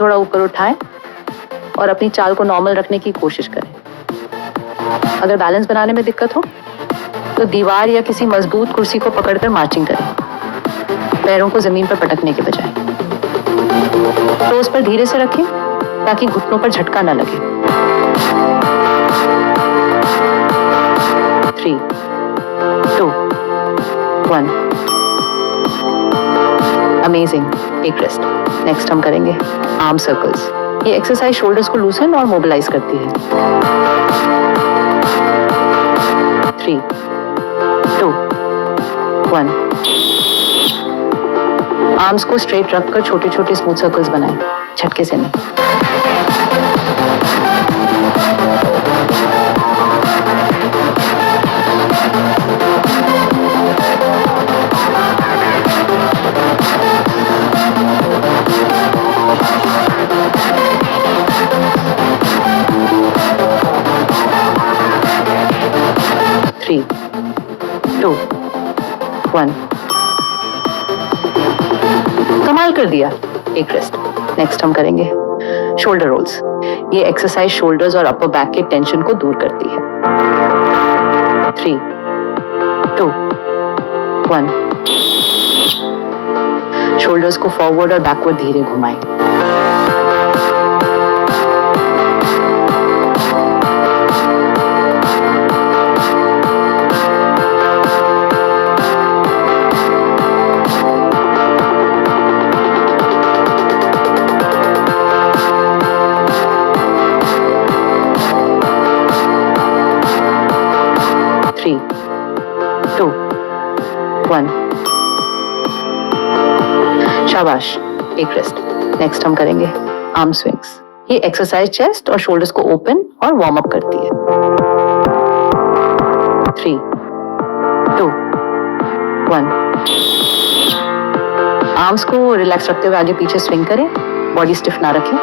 थोड़ा ऊपर उठाएं और अपनी चाल को नॉर्मल रखने की कोशिश करें। अगर बैलेंस बनाने में दिक्कत हो तो दीवार या किसी मजबूत कुर्सी को पकड़कर मार्चिंग करें, पैरों को जमीन पर पटकने के बजाय। टोस पर धीरे से रखें ताकि घुटनों पर झटका न लगे। 3, 2, 1। अमेजिंग। Take rest. नेक्स्ट हम करेंगे आर्म सर्कल्स। ये एक्सरसाइज शोल्डर्स को लूसन और मोबिलाइज करती है। 3, 2, 1। आर्म्स को स्ट्रेट रखकर छोटे छोटे स्मूथ सर्कल्स बनाएं, झटके से नहीं। Three, 2, 1। कमाल कर दिया। एक रेस्ट। नेक्स्ट हम करेंगे शोल्डर रोल्स। ये एक्सरसाइज शोल्डर्स और अपर बैक के टेंशन को दूर करती है। 3, 2, 1। शोल्डर्स को फॉरवर्ड और बैकवर्ड धीरे घुमाएं। Three, 2, 1। शाबाश। एक रेस्ट। नेक्स्ट हम करेंगे आर्म स्विंग्स। ये एक्सरसाइज चेस्ट और शोल्डर्स को ओपन और वार्म अप करती है। 3, 2, 1। आर्म्स को रिलैक्स रखते हुए आगे पीछे स्विंग करें, बॉडी स्टिफ ना रखें।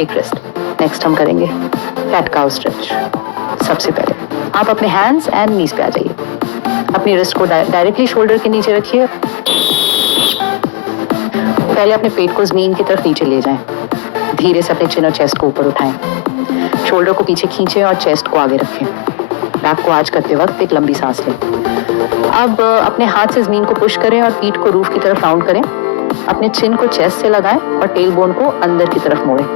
एक रेस्ट। नेक्स्ट हम करेंगे कैट काउ स्ट्रेच। सबसे पहले आप अपने हैंड्स एंड नीज पे आ जाइए। अपनी रिस्ट को डायरेक्टली शोल्डर के नीचे रखिए। पहले अपने पेट को जमीन की तरफ नीचे ले जाएं। धीरे से अपने चिन और चेस्ट को ऊपर उठाएं। शोल्डर को पीछे खींचें और चेस्ट को आगे रखें। बैक को आर्च करते वक्त एक लंबी सांस लें। अब अपने हाथ से जमीन को पुश करें और पीठ को रूफ की तरफ राउंड करें। अपने चिन को चेस्ट से लगाएं और टेल बोन को अंदर की तरफ मोड़ें।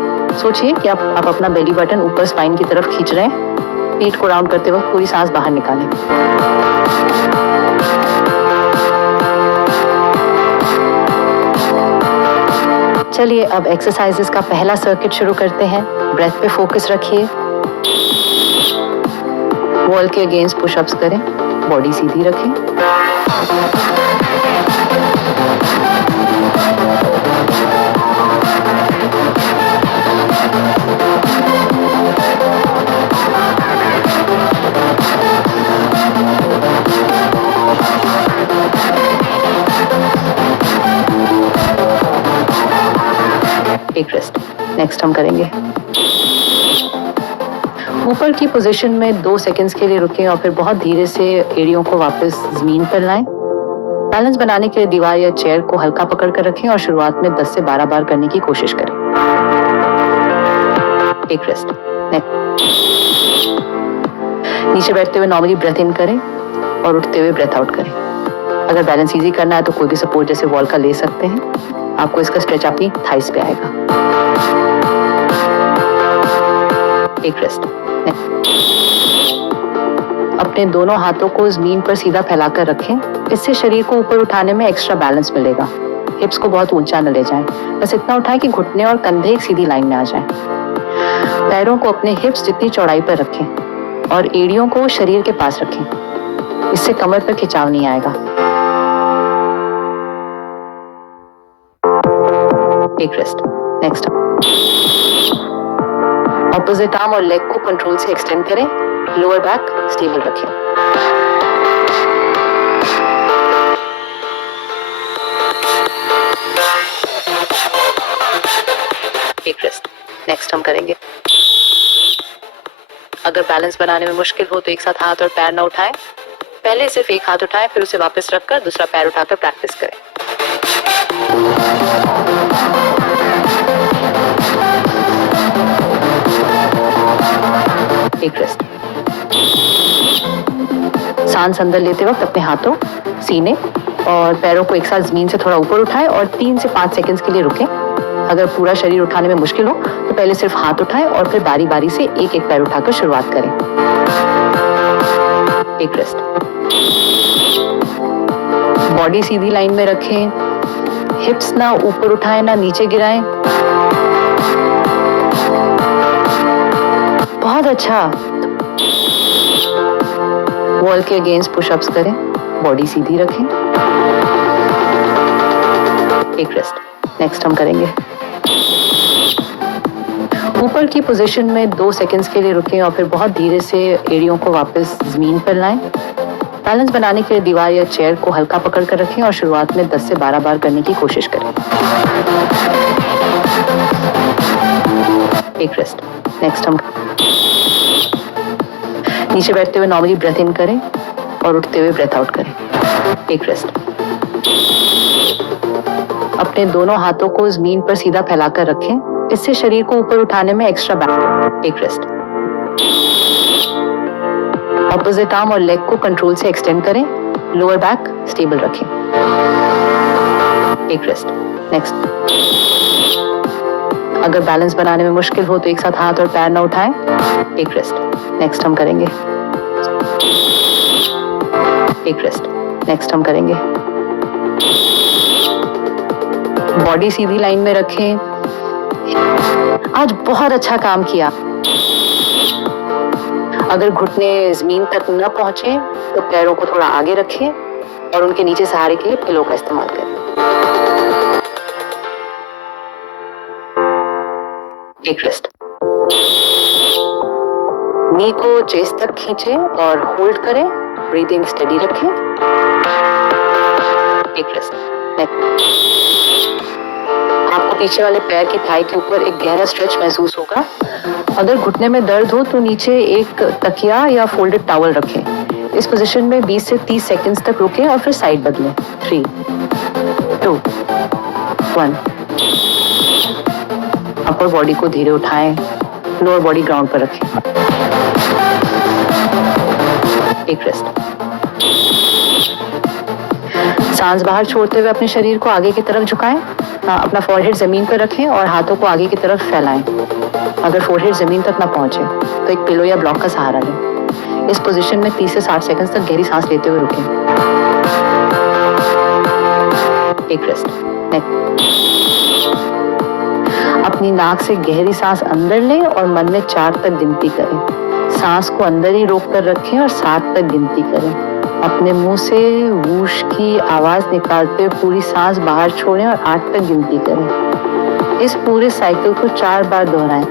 सोचिए कि आप अपना बेली बटन ऊपर स्पाइन की तरफ खींच रहे हैं। पीठ को राउंड करते वक्त पूरी सांस बाहर निकालें। चलिए अब एक्सरसाइजेस का पहला सर्किट शुरू करते हैं। ब्रेथ पे फोकस रखिए। वॉल के अगेंस्ट पुशअप्स करें, बॉडी सीधी रखें। एक रेस्ट। नेक्स्ट हम करेंगे ऊपर की पोजीशन में 2 सेकंड्स के लिए रुकें और फिर बहुत धीरे से एड़ियों को वापस जमीन पर लाएं। बैलेंस बनाने के लिए दीवार या चेयर को हल्का पकड़ कर रखें और शुरुआत में 10 से 12 बार करने की कोशिश करें। एक रेस्ट। नीचे बैठते हुए नॉर्मली ब्रेथ इन करें और उठते हुए ब्रेथ आउट करें। अगर बैलेंस इजी करना है तो कोई भी सपोर्ट जैसे वॉल का ले सकते हैं। आपको इसका स्ट्रेच आपकी थाइस पे आएगा। एक रेस्ट। अपने दोनों हाथों को जमीन पर सीधा फैलाकर रखें। इससे शरीर को ऊपर उठाने में एक्स्ट्रा बैलेंस मिलेगा। हिप्स को बहुत ऊंचा न ले जाएं, बस इतना उठाएं कि घुटने और कंधे एक सीधी लाइन में आ जाएं। पैरों को अपने हिप्स जितनी चौड़ाई पर रखें और एड़ियों को शरीर के पास रखें। इससे कमर पर खिंचाव नहीं आएगा। एक रेस्ट। नेक्स्ट ऑपोजिट आर्म और लेग को कंट्रोल से एक्सटेंड करें। लोअर बैक स्टेबल रखें। एक रेस्ट। नेक्स्ट हम करेंगे अगर बैलेंस बनाने में मुश्किल हो तो एक साथ हाथ और पैर न उठाएं। पहले सिर्फ एक हाथ उठाएं, फिर उसे वापस रखकर दूसरा पैर उठाकर प्रैक्टिस करें। एक रेस्ट। सांस अंदर लेते वक्त अपने हाथों, सीने और पैरों को एक साथ जमीन से थोड़ा ऊपर उठाएं और 3 से 5 सेकंड्स के लिए रुकें। अगर पूरा शरीर उठाने में मुश्किल हो तो पहले सिर्फ हाथ उठाएं और फिर बारी बारी से एक एक पैर उठाकर शुरुआत करें। एक रेस्ट। बॉडी सीधी लाइन में रखें, हिप्स ना ऊपर उठाएं ना नीचे गिराएं। बहुत अच्छा। वॉल के अगेंस्ट पुशअप्स करें, बॉडी सीधी रखें। एक रेस्ट। नेक्स्ट हम करेंगे ऊपर की पोजीशन में 2 सेकंड्स के लिए रुकें और फिर बहुत धीरे से एड़ियों को वापस जमीन पर लाएं। बैलेंस बनाने के लिए दीवार या चेयर को हल्का पकड़ कर रखें और शुरुआत में 10 से 12 बार करने की कोशिश करें। एक रेस्ट। नेक्स्ट हम नीचे बैठते हुए नॉर्मली ब्रेथ इन करें और उठते हुए ब्रेथ आउट करें। एक रेस्ट। अपने दोनों हाथों को जमीन पर सीधा फैलाकर रखें, इससे शरीर को ऊपर उठाने में एक्स्ट्रा बैक। एक रेस्ट। ऑपोजिट आर्म और लेग को कंट्रोल से एक्सटेंड करें, लोअर बैक स्टेबल रखें। एक रेस्ट। नेक्स्ट। अगर बैलेंस बनाने में मुश्किल हो तो एक साथ हाथ और पैर न उठाएं। एक रेस्ट। नेक्स्ट हम करेंगे एक रेस्ट। नेक्स्ट हम करेंगे बॉडी सीधी लाइन में रखें। आज बहुत अच्छा काम किया। अगर घुटने जमीन तक न पहुंचे तो पैरों को थोड़ा आगे रखें और उनके नीचे सहारे के लिए पिलो का इस्तेमाल करें। एक रेस्ट। नी को चेस्ट तक खींचें और होल्ड करें, ब्रीदिंग स्टेडी रखें। एक रेस्ट। आपको पीछे वाले पैर की थाई के ऊपर एक गहरा स्ट्रेच महसूस होगा। अगर घुटने में दर्द हो तो नीचे एक तकिया या फोल्डेड टॉवल रखें। इस पोजीशन में 20 से 30 सेकंड्स तक रुकें और फिर साइड बदलें। 3, 2, 1। अपर बॉडी को धीरे उठाएं, लोअर बॉडी ग्राउंड पर रखें। एक रेस्ट। सांस बाहर छोड़ते हुए अपने शरीर को आगे की तरफ झुकाएं। अपना फोरहेड जमीन पर रखें और हाथों को आगे की तरफ फैलाएं। अगर फोरहेड जमीन तक ना पहुंचे तो एक पिलो या ब्लॉक का सहारा लें। इस पोजीशन में 30 से 60 सेकंड्स तक गहरी सांस लेते हुए रुकें। एक रेस्ट। अपनी नाक से गहरी सांस अंदर लें और मन में 4 तक गिनती करें। सांस को अंदर ही रोक कर रखें और 7 तक गिनती करें। अपने मुंह से वूश की आवाज निकालते हुए पूरी सांस बाहर छोड़ें और 8 तक गिनती करें। इस पूरे साइकिल को 4 बार दोहराएं।